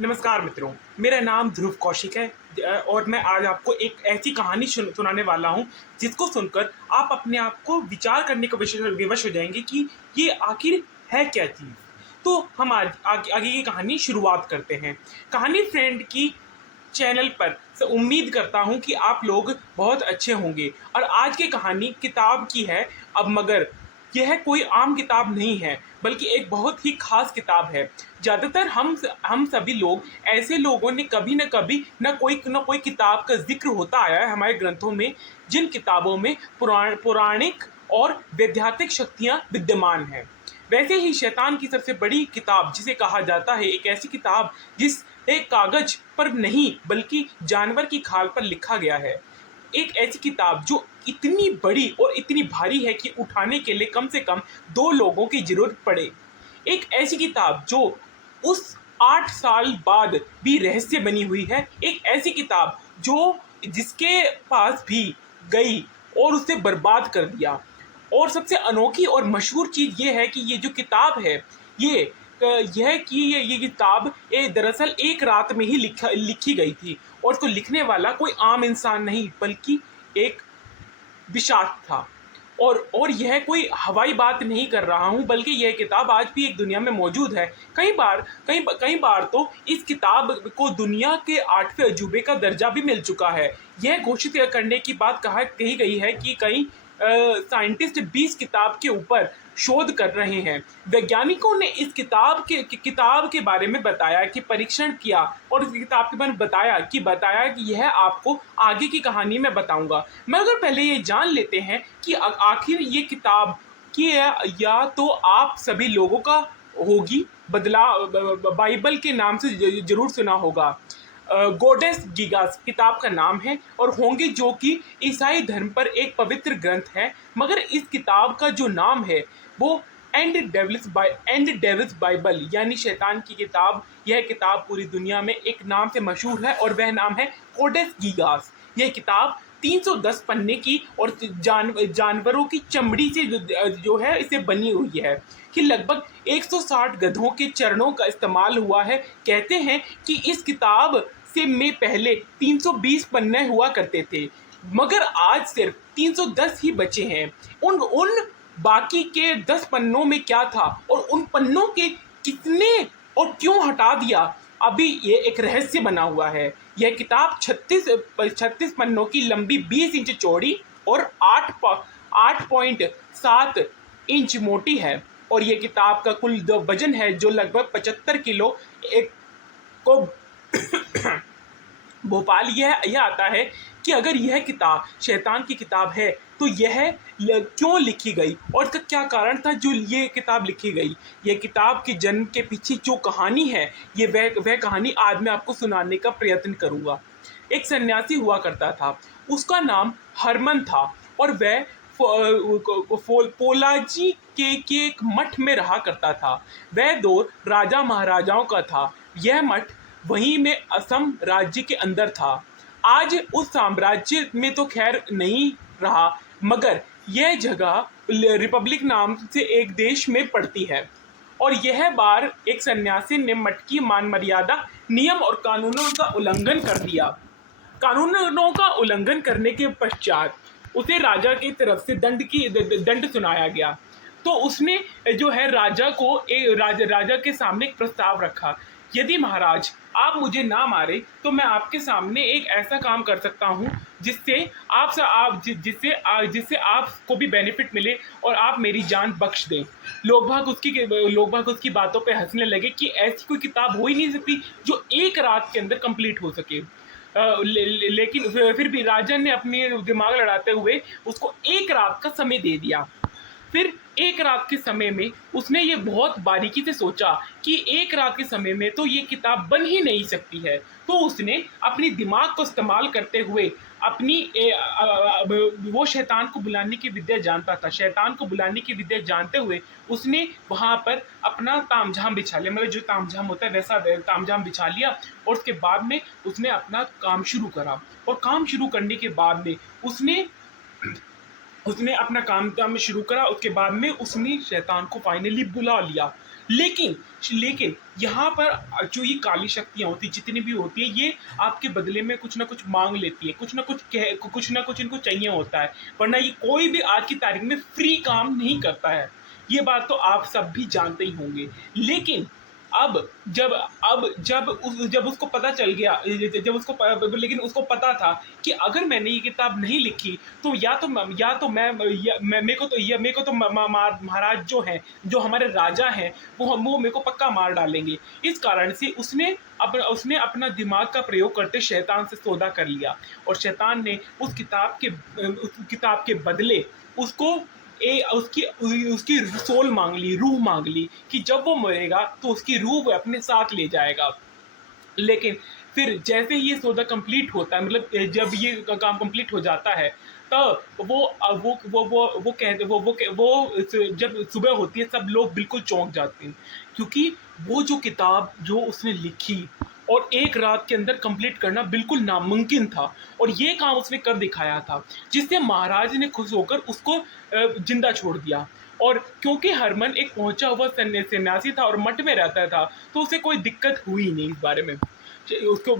नमस्कार मित्रों, मेरा नाम ध्रुव कौशिक है और मैं आज आपको एक ऐसी कहानी सुनाने वाला हूँ जिसको सुनकर आप अपने आप को विचार करने को विवश हो जाएंगे कि ये आखिर है क्या चीज़। तो हम आज आगे की कहानी शुरुआत करते हैं। कहानी फ्रेंड की चैनल पर से उम्मीद करता हूँ कि आप लोग बहुत अच्छे होंगे और आज की कहानी किताब की है। अब मगर यह कोई आम किताब नहीं है बल्कि एक बहुत ही खास किताब है। ज़्यादातर हम सभी लोग ऐसे लोगों ने कभी न कोई किताब का जिक्र होता आया है हमारे ग्रंथों में, जिन किताबों में पौराणिक और वैद्यातिक शक्तियाँ विद्यमान हैं। वैसे ही शैतान की सबसे बड़ी किताब जिसे कहा जाता है, एक ऐसी किताब जिस एक कागज पर नहीं बल्कि जानवर की खाल पर लिखा गया है। एक ऐसी किताब जो इतनी बड़ी और इतनी भारी है कि उठाने के लिए कम से कम दो लोगों की जरूरत पड़े। एक ऐसी किताब जो उस 8 साल बाद भी रहस्य बनी हुई है। एक ऐसी किताब जो जिसके पास भी गई और उसे बर्बाद कर दिया। और सबसे अनोखी और मशहूर चीज़ ये है कि ये जो किताब है, ये ये किताब दरअसल एक रात में ही लिखी गई थी और उसको लिखने वाला कोई आम इंसान नहीं बल्कि एक विषाक्त था। और यह कोई हवाई बात नहीं कर रहा हूँ बल्कि यह किताब आज भी एक दुनिया में मौजूद है। कई बार तो इस किताब को दुनिया के 8वें अजूबे का दर्जा भी मिल चुका है। यह घोषित करने की बात कही गई है कि कई साइंटिस्ट भी इस किताब के ऊपर शोध कर रहे हैं। वैज्ञानिकों ने इस किताब के बारे में बताया कि परीक्षण किया और इस किताब के बारे में बताया कि यह आपको आगे की कहानी में बताऊंगा। मगर पहले ये जान लेते हैं कि आखिर ये किताब की है या तो आप सभी लोगों का होगी। बाइबल के नाम से जरूर सुना होगा। गोडेस गीगास किताब का नाम है और होंगे जो कि ईसाई धर्म पर एक पवित्र ग्रंथ है। मगर इस किताब का जो नाम है वो एंड डेविल्स बाइबल यानी शैतान की किताब। यह किताब पूरी दुनिया में एक नाम से मशहूर है और वह नाम है कोडेस गीगास। यह किताब 310 पन्ने की और जानवरों की चमड़ी से जो है इसे बनी हुई है कि लगभग 160 गधों के चरणों का इस्तेमाल हुआ है। कहते हैं कि इस किताब से में पहले 320 पन्ने हुआ करते थे मगर आज सिर्फ 310 ही बचे हैं। उन उन बाकी के 10 पन्नों में क्या था और उन पन्नों के कितने और क्यों हटा दिया, अभी ये एक रहस्य बना हुआ है। यह किताब 36 पन्नों की लंबी, 20 इंच चौड़ी और 8.7 इंच मोटी है। और ये किताब का कुल जो वजन है जो लगभग 75 किलो एक को भोपाल यह आता है कि अगर यह किताब शैतान की किताब है तो यह क्यों लिखी गई और इसका क्या कारण था जो ये किताब लिखी गई। यह किताब के जन्म के पीछे जो कहानी है ये वह कहानी आज मैं आपको सुनाने का प्रयत्न करूँगा। एक सन्यासी हुआ करता था, उसका नाम हरमन था और वह पोलाजी के एक मठ में रहा करता था। वह दो राजा महाराजाओं का था। यह मठ वहीं में असम राज्य के अंदर था। आज उस साम्राज्य में तो खैर नहीं रहा मगर यह जगह रिपब्लिक नाम से एक देश में पड़ती है। और यह बार एक सन्यासी ने मठ की मान मर्यादा, नियम और कानूनों का उल्लंघन कर दिया। कानूनों का उल्लंघन करने के पश्चात उसे राजा की तरफ से दंड सुनाया गया। तो उसने जो है राजा के सामने एक प्रस्ताव रखा, यदि महाराज आप मुझे ना मारे तो मैं आपके सामने एक ऐसा काम कर सकता हूँ जिससे आपको भी बेनिफिट मिले और आप मेरी जान बख्श दें। लोग भाग उसकी बातों पे हंसने लगे कि ऐसी कोई किताब हो ही नहीं सकती जो एक रात के अंदर कंप्लीट हो सके। लेकिन फिर भी राजा ने अपनी दिमाग लड़ाते हुए उसको एक रात का समय दे दिया। फिर एक रात के समय में उसने ये बहुत बारीकी से सोचा कि एक रात के समय में तो ये किताब बन ही नहीं सकती है। तो उसने अपनी दिमाग को इस्तेमाल करते हुए वो शैतान को बुलाने की विद्या जानता था। शैतान को बुलाने की विद्या जानते हुए उसने वहाँ पर अपना तामझाम बिछा लिया, मतलब जो तामझाम होता है वैसा तामझाम बिछा लिया और उसके बाद में उसने अपना काम शुरू करा। और काम शुरू करने के बाद में उसने अपना काम शुरू करा। उसके बाद में उसने शैतान को फाइनली बुला लिया। लेकिन लेकिन यहाँ पर जो ये काली शक्तियाँ होती जितनी भी होती है, ये आपके बदले में कुछ ना कुछ मांग लेती है, कुछ ना कुछ इनको चाहिए होता है, वरना ये कोई भी आज की तारीख में फ्री काम नहीं करता है। ये बात तो आप सब भी जानते ही होंगे। लेकिन अब जब जब उसको पता चल गया, जब उसको लेकिन उसको पता था कि अगर मैंने ये किताब नहीं लिखी तो या तो मैं मेरे को तो महाराज जो हैं, जो हमारे राजा हैं, वो मेरे को पक्का मार डालेंगे। इस कारण से उसने अपना दिमाग का प्रयोग करते शैतान से सौदा कर लिया, और शैतान ने उस किताब के बदले उसको उसकी उसकी सोल मांग ली, रूह मांग ली, कि जब वो मरेगा तो उसकी रूह वो अपने साथ ले जाएगा। लेकिन फिर जैसे ही ये सौदा कंप्लीट होता है, मतलब जब ये काम कंप्लीट हो जाता है, तब वो कहते वो जब सुबह होती है, सब लोग बिल्कुल चौंक जाते हैं, क्योंकि वो जो किताब जो उसने लिखी और एक रात के अंदर कंप्लीट करना बिल्कुल नामुमकिन था, और ये काम उसने कर दिखाया था, जिससे महाराज ने खुश होकर उसको जिंदा छोड़ दिया। और क्योंकि हरमन एक पहुंचा हुआ सन्यासी था और मठ में रहता था, तो उसे कोई दिक्कत हुई नहीं इस बारे में। उसको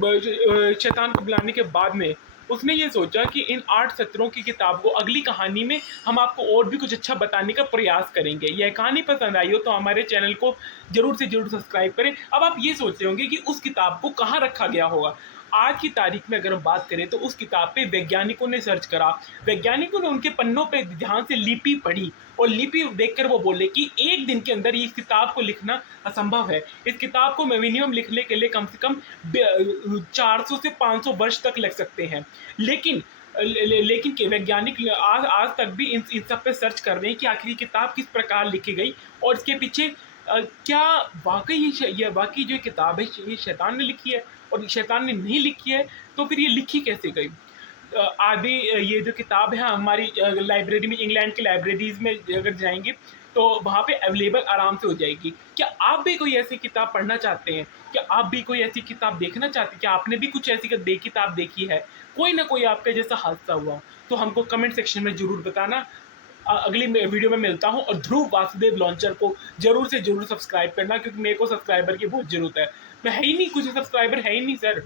शैतान को बुलाने के बाद में उसने ये सोचा कि इन 8 सत्रों की किताब को अगली कहानी में हम आपको और भी कुछ अच्छा बताने का प्रयास करेंगे। यह कहानी पसंद आई हो तो हमारे चैनल को जरूर से जरूर सब्सक्राइब करें। अब आप ये सोच रहे होंगे कि उस किताब को कहाँ रखा गया होगा। आज की तारीख में अगर हम बात करें तो उस किताब पे वैज्ञानिकों ने सर्च करा, वैज्ञानिकों ने उनके पन्नों पे ध्यान से लिपि पढ़ी, और लिपि देखकर वो बोले कि एक दिन के अंदर इस किताब को लिखना असंभव है। इस किताब को मिनिमम लिखने के लिए कम से कम 400 से 500 वर्ष तक लग सकते हैं। लेकिन लेकिन के वैज्ञानिक आज तक भी इन सब पे सर्च कर रहे हैं कि आखिर ये किताब किस प्रकार लिखी गई, और इसके पीछे क्या वाकई ये वाकई जो किताब है ये शैतान ने लिखी है, और शैतान ने नहीं लिखी है तो फिर ये लिखी कैसे गई। आदि ये जो किताब है हमारी लाइब्रेरी में, इंग्लैंड की लाइब्रेरीज में अगर जाएंगे तो वहाँ पे अवेलेबल आराम से हो जाएगी। क्या आप भी कोई ऐसी किताब पढ़ना चाहते हैं? क्या आप भी कोई ऐसी किताब देखना चाहते हैं? क्या आपने भी कुछ ऐसी किताब देखी है, कोई ना कोई आपके जैसा हादसा हुआ, तो हमको कमेंट सेक्शन में ज़रूर बताना। अगली वीडियो में मिलता हूँ, और ध्रुव वासुदेव लॉन्चर को जरूर से जरूर सब्सक्राइब करना, क्योंकि मेरे को सब्सक्राइबर की बहुत ज़रूरत है। मैं है ही नहीं, कुछ सब्सक्राइबर है ही नहीं सर।